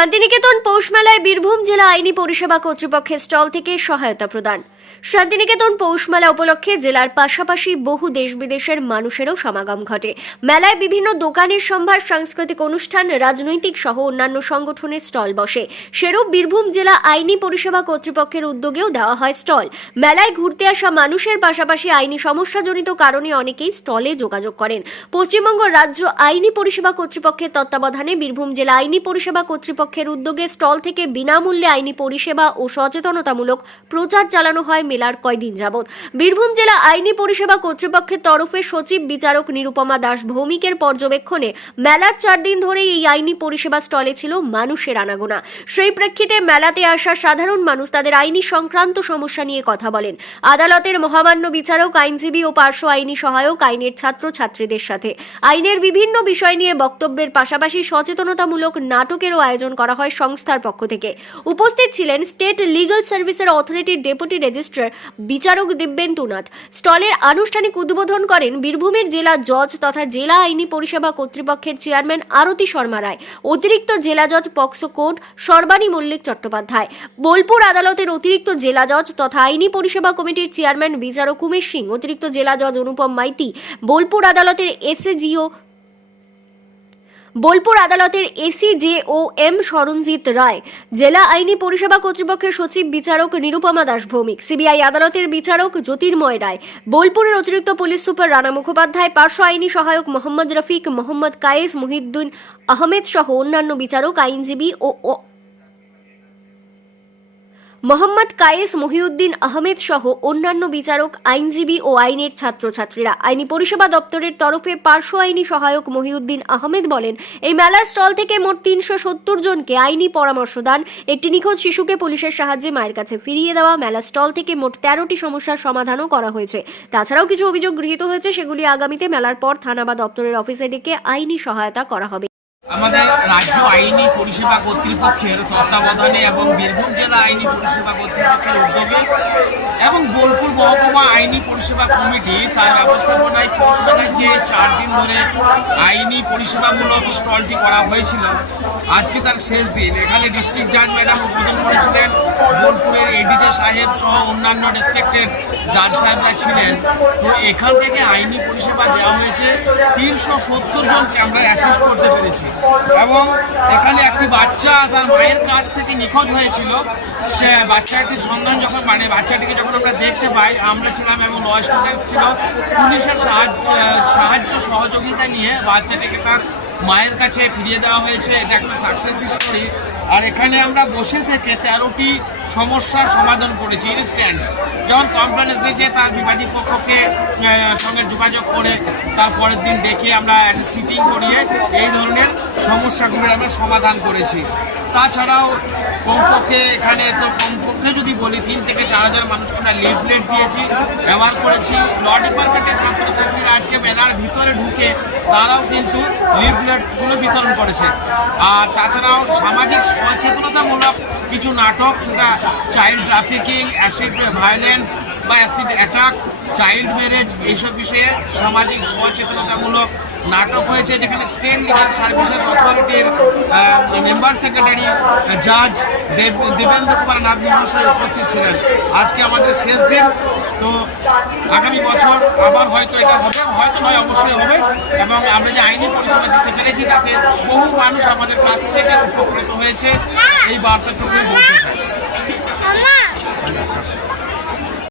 শান্তিনিকেতন পৌষ মেলায় বীরভূম জেলা আইনি পরিষেবা কর্তৃপক্ষের স্টল থেকে সহায়তা প্রদান। শান্তিনিকেতন পৌষ মেলা উপলক্ষে জেলার পাশাপাশি বহু দেশ বিদেশের মানুষেরও সমাগম ঘটে। মেলায় বিভিন্ন দোকানের সম্ভার, সাংস্কৃতিক অনুষ্ঠান, রাজনৈতিক সহ অন্যান্য সংগঠনের স্টল বসে। সেরূপ বীরভূম জেলা আইনি পরিষেবা কর্তৃপক্ষের উদ্যোগেও দেওয়া হয় স্টল। মেলায় ঘুরতে আসা মানুষের পাশাপাশি আইনি সমস্যাজনিত কারণে অনেকেই স্টলে যোগাযোগ করেন। পশ্চিমবঙ্গ রাজ্য আইনি পরিষেবা কর্তৃপক্ষের তত্ত্বাবধানে বীরভূম জেলা আইনি পরিষেবা কর্তৃপক্ষের উদ্যোগে স্টল থেকে বিনামূল্যে আইনি পরিষেবা ও সচেতনতামূলক প্রচার চালানো হয় মেলার কয়দিন যাবৎ। বীরভূম জেলা আইনি পরিষেবা কর্তৃপক্ষের তরফে সচিব বিচারক নিরুপমা দাস ভৌমিকের পর্যবেক্ষণে মেলার 4 দিন ধরে এই আইনি পরিষেবা স্টলে ছিল মানুষের আনাগোনা। সেই প্রেক্ষিতে মেলাতে আসা সাধারণ মানুষ তাদের আইনি সংক্রান্ত সমস্যা নিয়ে কথা বলেন আদালতের মহামান্য বিচারক, আইনজীবী ও পার্শ্ব আইনি সহায়ক, আইনের ছাত্রছাত্রীদের সাথে। আইনের বিভিন্ন বিষয় নিয়ে বক্তব্যের পাশাপাশি সচেতনতামূলক নাটকেরও আয়োজন করা হয় সংস্থার পক্ষ থেকে। উপস্থিত ছিলেন স্টেট লিগাল সার্ভিসের অথরিটির ডেপুটি রেজিস্ট্রার বিচারক দিব্যেন্দু নাথ। স্টলের আনুষ্ঠানিক উদ্বোধন করেন বীরভূমের জেলা জজ তথা জেলা আইনি পরিষেবা কর্তৃপক্ষের চেয়ারম্যান আরতি শর্মা রায়, অতিরিক্ত জেলা জজ পক্সো কোর্ট সর্বাণী মল্লিক চট্টোপাধ্যায়, বোলপুর আদালতের অতিরিক্ত জেলা জজ তথা আইনি পরিষেবা কমিটির চেয়ারম্যান বিচারক উমেশ সিং, অতিরিক্ত জেলা জজ অনুপম মাইতি, বোলপুর আদালতের এসিজেও এম সরঞ্জিত রায়, জেলা আইনি পরিষেবা কর্তৃপক্ষের সচিব বিচারক নিরুপমা দাস ভৌমিক, সিবিআই আদালতের বিচারক জ্যোতির্ময় রায়, বোলপুরের অতিরিক্ত পুলিশ সুপার রানা মুখোপাধ্যায়, পার্শ্ব আইনি সহায়ক মোহাম্মদ রফিক, মোহাম্মদ কায়েস মহিউদ্দিন আহমেদ সহ অন্যান্য বিচারক, আইনজীবী ও আইনের ছাত্রছাত্রীরা। আইনি পরিষেবা দপ্তরের তরফে পার্শ্ব আইনি সহায়ক মহিউদ্দিন আহমেদ বলেন, এই মেলার স্টল থেকে মোট 370 জনকে আইনি পরামর্শ দান, একটি নিখোঁজ শিশুকে পুলিশের সাহায্যে মায়ের কাছে ফিরিয়ে দেওয়া। মেলার স্টল থেকে মোট 13টি সমস্যার সমাধানও করা হয়েছে। তাছাড়াও কিছু অভিযোগ গৃহীত হয়েছে, সেগুলি আগামীতে মেলার পর থানা বা দপ্তরের অফিসে ডেকে আইনি সহায়তা করা হবে। আমাদের রাজ্য আইনি পরিষেবা কর্তৃপক্ষের তত্ত্বাবধানে এবং বীরভূম জেলা আইনি পরিষেবা কর্তৃপক্ষের উদ্যোগে এবং বোলপুর মহকুমা আইনি পরিষেবা কমিটি তার ব্যবস্থাপনায় পৌষ মেলায় যে 4 দিন ধরে আইনি পরিষেবামূলক স্টলটি করা হয়েছিল, আজকে তার শেষ দিন। এখানে ডিস্ট্রিক্ট জাজ ম্যাডাম উদ্বোধন করেছিলেন, বোলপুরের এডিজে সাহেব সহ অন্যান্য রেসপেক্টেড জাজ সাহেবরা ছিলেন। তো এখান থেকে আইনি পরিষেবা দেওয়া হয়েছে 370 জনকে আমরা অ্যাসিস্ট করতে পেরেছি। এবং এখানে একটি বাচ্চা তার মায়ের কাছ থেকে নিখোঁজ হয়েছিল, সে বাচ্চাটির সন্ধান বাচ্চাটিকে যখন আমরা দেখতে পাই, আমরা ছিলাম এবং ল স্টুডেন্টস ছিল, পুলিশের সাহায্য সহযোগিতা নিয়ে বাচ্চাটিকে তার মায়ের কাছে ফিরিয়ে দেওয়া হয়েছে। এটা একটা সাকসেস স্টোরি। আর এখানে আমরা বসে থেকে 13টি সমস্যার সমাধান করেছি ইনস্ট্যান্ট। যখন কমপ্লেন এসেছে তার বিবাদী পক্ষকে সঙ্গে যোগাযোগ করে তারপরের দিন ডেকে আমরা একটা সিটিং করিয়ে এই ধরনের সমস্যাগুলির আমরা সমাধান করেছি। তাছাড়াও কমপক্ষে যদি বলি 3 থেকে 4 হাজার মানুষকে আমরা লিফলেট দিয়েছি, ব্যবহার করেছি। ল ডিপার্টমেন্টের ছাত্রছাত্রীরা আজকে মেলার ভিতরে ঢুকে তারাও কিন্তু লিফলেটগুলো বিতরণ করেছে। আর তাছাড়াও সামাজিক সচেতনতামূলক কিছু নাটক, সেটা চাইল্ড ট্রাফিকিং, অ্যাসিড ভায়োলেন্স বা অ্যাসিড অ্যাটাক, চাইল্ড ম্যারেজ, এইসব বিষয়ে সামাজিক সচেতনতামূলক নাটক হয়েছে, যেখানে স্টেট লিগাল সার্ভিসেস অথরিটির মেম্বার সেক্রেটারি জাজ দেবেন্দ্র কুমার নাথ মহাশয় উপস্থিত ছিলেন। আজকে আমাদের শেষ দিন। তো আগামী বছর আবার হয়তো এটা হবে, হয়তো নয়, অবশ্যই হবে। এবং আমরা যে আইনি পরিষেবা দিতে পেরেছি তাতে বহু মানুষ আমাদের কাছ থেকে উপকৃত হয়েছে, এই বার্তাটুকুই বলতে চাই।